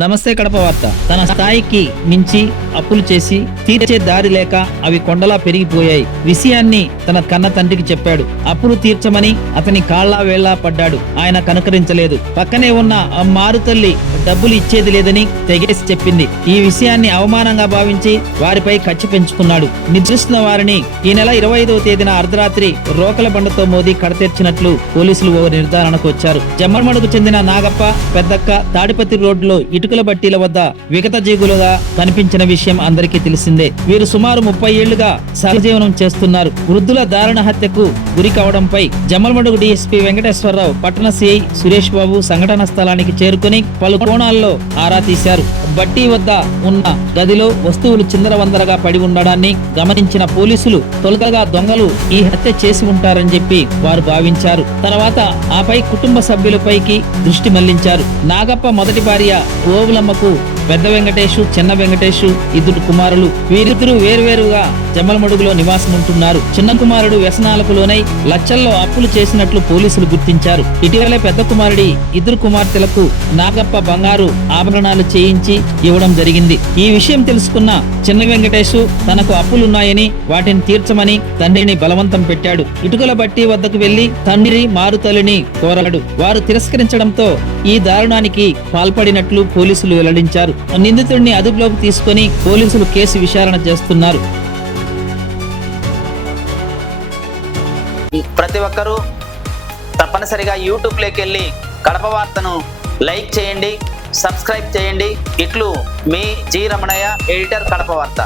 నమస్తే కడప వార్త. తన స్థాయికి మించి అప్పులు చేసి తీర్చే దారి లేక అవి కొండలా పెరిగిపోయాయి. విషయాన్ని తన కన్న తండ్రికి చెప్పాడు. అప్పులు తీర్చమని అతని కాళ్ళ వేళ్లా పడ్డాడు. ఆయన కనుకరించలేదు. పక్కనే ఉన్న ఆ మారుతల్లి డబ్బులు ఇచ్చేది లేదని తెగేసి చెప్పింది. ఈ విషయాన్ని అవమానంగా భావించి వారిపై కచ్చి పెంచుకున్నాడు. నిద్రిస్తున్న వారిని ఈ నెల 25వ తేదీన అర్ధరాత్రి రోకల బండతో మోదీ కడతీర్చినట్లు పోలీసులు ఓ నిర్ధారణకు వచ్చారు. జమ్మర్మడుకు చెందిన నాగప్ప, పెద్దక్క తాడిపత్రి రోడ్డులో ఇటుకల బట్టీల వద్ద విగత జీగులుగా కనిపించిన విషయం అందరికీ తెలిసిందే. వీరు సుమారు 30 ఏళ్లుగా సహజీవనం చేస్తున్నారు. వృద్ధుల దారుణ హత్యకు గురి కావడంపై జమ్మర్మడుగు డీఎస్పీ వెంకటేశ్వరరావు, పట్టణ సిఐ సురేష్ బాబు సంఘటన స్థలానికి చేరుకుని పలు కోణాల్లో ఆరా తీశారు. బట్టీ వద్ద ఉన్న గదిలో వస్తువులు చిందరవందరగా పడి ఉండడాన్ని గమనించిన పోలీసులు తొలుతగా దొంగలు ఈ హత్య చేసి ఉంటారని చెప్పి వారు భావించారు. తర్వాత ఆపై కుటుంబ సభ్యులపైకి దృష్టి మళ్లించారు. నాగప్ప మొదటి భార్య ఓవులమ్మకు పెద్ద వెంకటేశు, చిన్న వెంకటేశు ఇద్దరు కుమారులు. వీరిద్దరూ వేరువేరుగా జమ్మలమడుగులో నివాసం ఉంటున్నారు. చిన్న కుమారుడు వ్యసనాలకు లోనై లక్షల్లో అప్పులు చేసినట్లు పోలీసులు గుర్తించారు. ఇటీవలే పెద్ద కుమారుడి ఇద్దరు కుమార్తెలకు నాగప్ప బంగారు ఆభరణాలు చేయించి ఇవ్వడం జరిగింది. ఈ విషయం తెలుసుకున్న చిన్న వెంకటేశు తనకు అప్పులున్నాయని వాటిని తీర్చమని తండ్రిని బలవంతం పెట్టాడు. ఇటుకల బట్టి వద్దకు వెళ్లి తండ్రి మారుతల్లిని కోరాడు. వారు తిరస్కరించడంతో ఈ దారుణానికి పాల్పడినట్లు పోలీసులు వెల్లడించారు. నిందితుడిని అదుపులోకి తీసుకుని పోలీసులు కేసు విచారణ చేస్తున్నారు. ప్రతి ఒక్కరూ తప్పనిసరిగా యూట్యూబ్లోకి వెళ్ళి కడప వార్తను లైక్ చేయండి, సబ్స్క్రైబ్ చేయండి. ఇట్లు మీ జి రమణయ్య, ఎడిటర్, కడప వార్త.